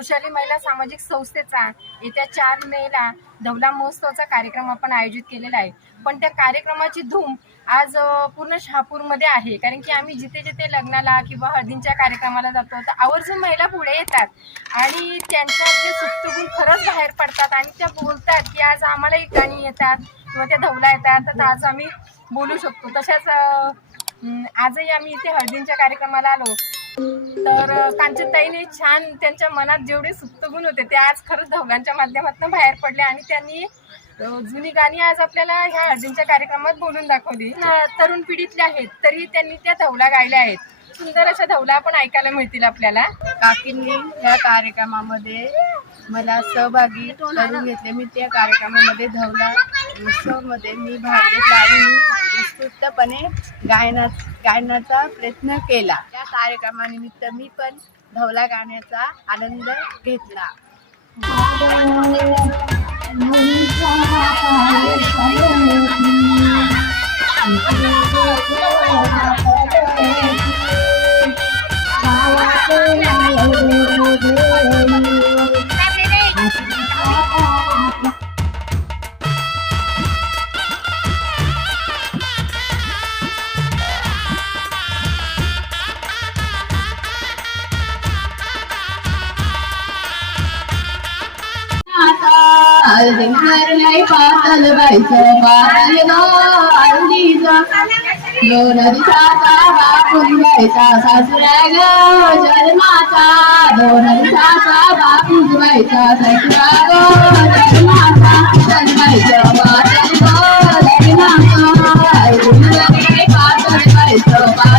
कृषाली महिला सामाजिक संस्थेचा येत्या चार मेला धवला महोत्सवाचा कार्यक्रम आपण आयोजित केलेला आहे. पण त्या कार्यक्रमाची धूम आज पूर्ण शहापूरमध्ये आहे. कारण की आम्ही जिथे जिथे लग्नाला किंवा हळदींच्या कार्यक्रमाला जातो तर आवर्जून महिला पुढे येतात. आणि त्यांच्या जे सुप्त खरंच बाहेर पडतात आणि त्या बोलतात की आज आम्हालाही गाणी येतात किंवा त्या धवला येतात. तर आज आम्ही बोलू शकतो. तशाच आजही आम्ही इथे हळदींच्या कार्यक्रमाला आलो. तर कांचनताईने छान त्यांच्या मनात जेवढे सुप्त गुण होते ते आज खरंच दोघांच्या माध्यमातून बाहेर पडले आणि त्यांनी जुनी गाणी आज आपल्याला ह्या अर्जुनच्या कार्यक्रमात बोलून दाखवली. तरुण पिढीतले आहेत तरी त्यांनी त्या धवला गायल्या आहेत. सुंदर अशा धवला पण ऐकायला मिळतील आपल्याला. काकींनी या कार्यक्रमामध्ये मला सहभागी करून घेतले. मी त्या कार्यक्रमामध्ये धवला उत्सवमध्ये मी भाग घेतला आणि उत्स्फूर्तपणे गायना गायनाचा प्रयत्न केला. त्या कार्यक्रमानिमित्त मी पण धवला गाण्याचा आनंद घेतला. हरलय पातल बायचं पातल गो हळदीचं दोन दिवसाचा बापून व्हायचा सासऱ्या ग जन्माचा दोन दिवसाचा बापून व्हायचा सासरा गो जन्माचा जन्मायचं पातल गो लग्नाचं हळदीचं पातल बायचं पातल गो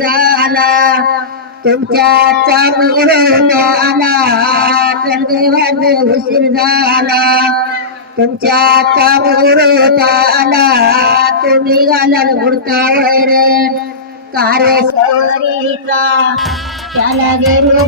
झाला तुमच्या चामुरला चलगवाद उशीर झाला. तुमच्या चामुरता आला तुम्ही घालाल बुडता वैर. कारेश्वरीचा त्याला गेरू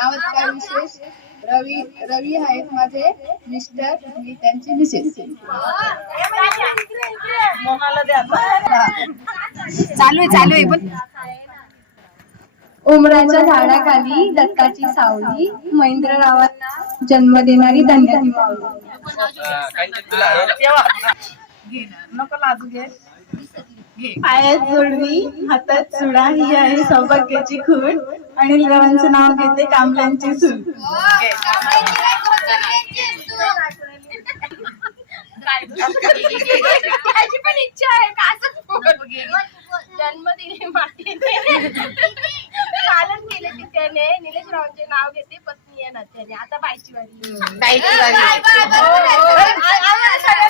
नावात काय विशेष रवी रवी आहेत माझे मिस्टर मी त्यांची मिसेस. चालू आहे चालू आहे पण उमराच्या झाडाखाली दत्ताची सावली महेंद्ररावांना जन्म देणारी धन्याची माऊली नको लाजू घे पायात जोडवी हातात चुडा ही आहे सौभाग्याची खूण. आणि रावांचं नाव घेते कांबल्यांची सून. माझी पण इच्छा आहे का. जन्म दिले मातेने पालन केले तिच्याने निलेश रावांचे नाव घेते पत्नी आहे ना त्याने आता बायची वारी. मंडपात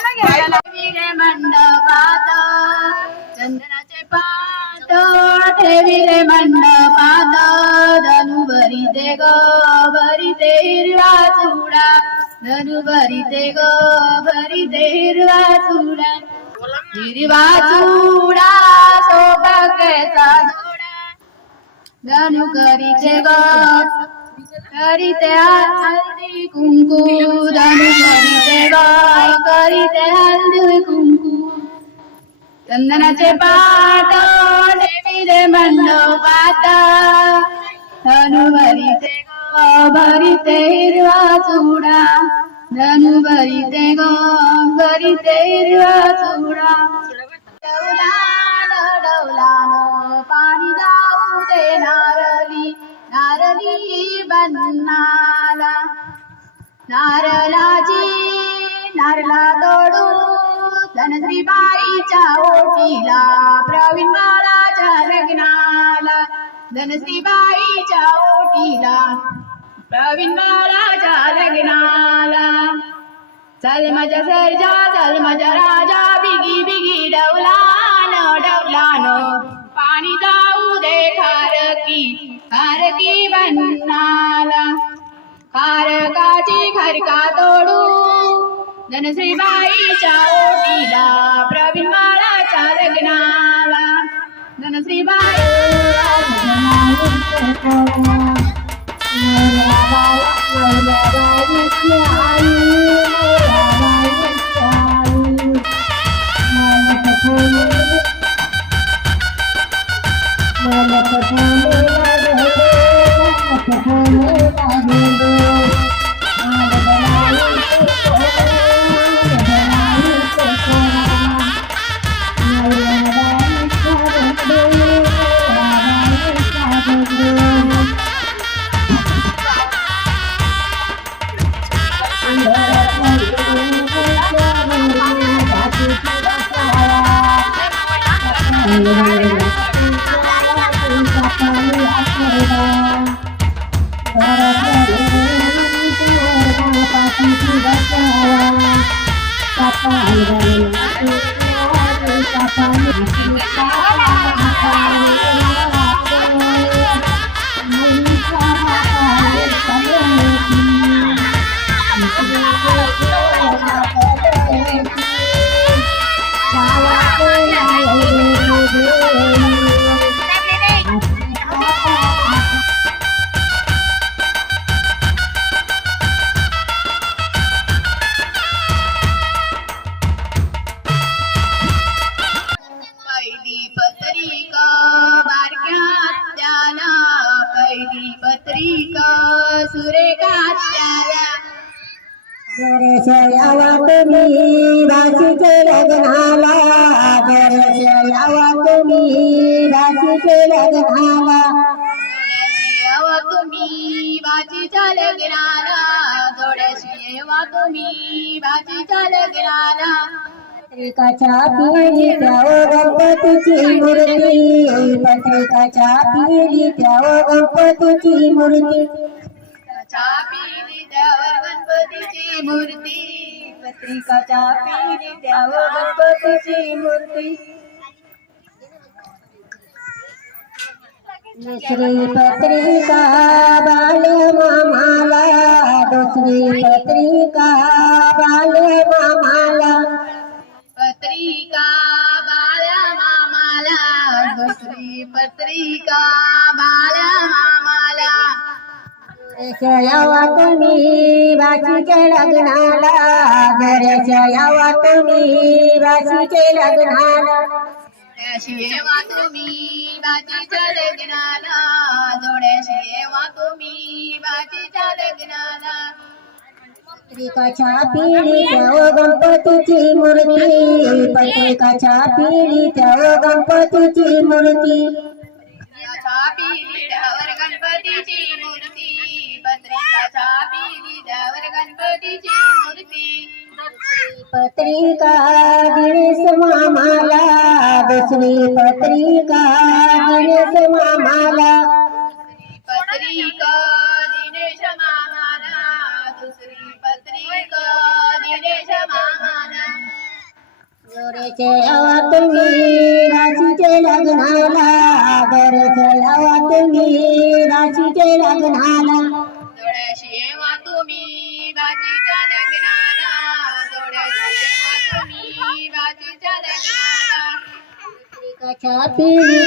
चंदनाचे पात ठेविले मंडपात धनु भरिते ग भरिते हिरवा चुडा धनु भरिते ग भरिते हिरवा चुडा हिरवा चुडा सौभाग्याचा जोडा धनु करीचे ग करीते हल्दी कुंकू धनु करीते ग करीते हल्दी कुंकू चंदनाचे पाट मंडपात धनु ग भरीते हिरवा चुडा. धनु भरीते ग हिरवा चुडा. पाणी जाऊ दे नारली नारली बन्नाला. नारलाची नारला तोडू. धनश्रीबाईच्या ओटीला प्रवीण बाळाच्या लग्नाला. धनश्रीबाईच्या ओटीला प्रवीण बाळाच्या लग्नाला. चल माझ्या सर्जा चल माझ्या राजा बिगी बिगी डवलान डवलान. पाणी जाऊ दे खारकी खारकी बन्नाला खारकाची खरका तोडू धनश्रीबाईच्या ओटीला. Mama, Papa, Mama, Papa, Mama, Papa, Mama, पहिली पत्रिका सुरेखा त्याला यावा तुम्ही राशीचे लग्नाला. बरस यावा तुम्ही राशीचे लग्नाला तुम्ही बाजीच्या लग्नाला. थोड्याशी यावा तुम्ही बाजीच्या लग्नाला. पत्रिकाच्या पिढी त्याव गणपतीची मूर्ती. पत्रिकाच्या पिढी त्याव गणपतीची मूर्ती. गणपतीची मूर्ती. पत्रिकाच्या पिढी त्यावर गणपतीची मूर्ती. दुसरी पत्रिका बाल मामाला दुसरी पत्रिका बाल मामाला दुसरी पत्रिका बाळा मामाला यावा तुम्ही बाशीच्या लग्नाला घरच्या यावा तुम्ही बाशीचे लग्नाला. येवा तुम्ही बाजीच्या लग्नाला जोड्याशी येवा तुम्ही बाजीच्या पत्रिकाच्या पिढीच्या ओ गणपतीची मूर्ती. पत्रिकाच्या पिढीच्या ओ गणपतीची मूर्ती. गणपतीची पत्रिका छापी त्यावर गणपतीची मूर्ती. पत्रिका दिनेश मामाला. दुसरी पत्रिका दिनेश मामाला. दुसरी पत्रिका दिनेश मामाला बरेच यावा तुम्ही राशीचे लग्नाला बरेच यावा तुम्ही राशीचे लग्नाला. जोड्याशी येवा तुम्ही बाजीच्या लग्नाला येवा तुम्ही बाजीच्या लग्नाला. कशा पिढी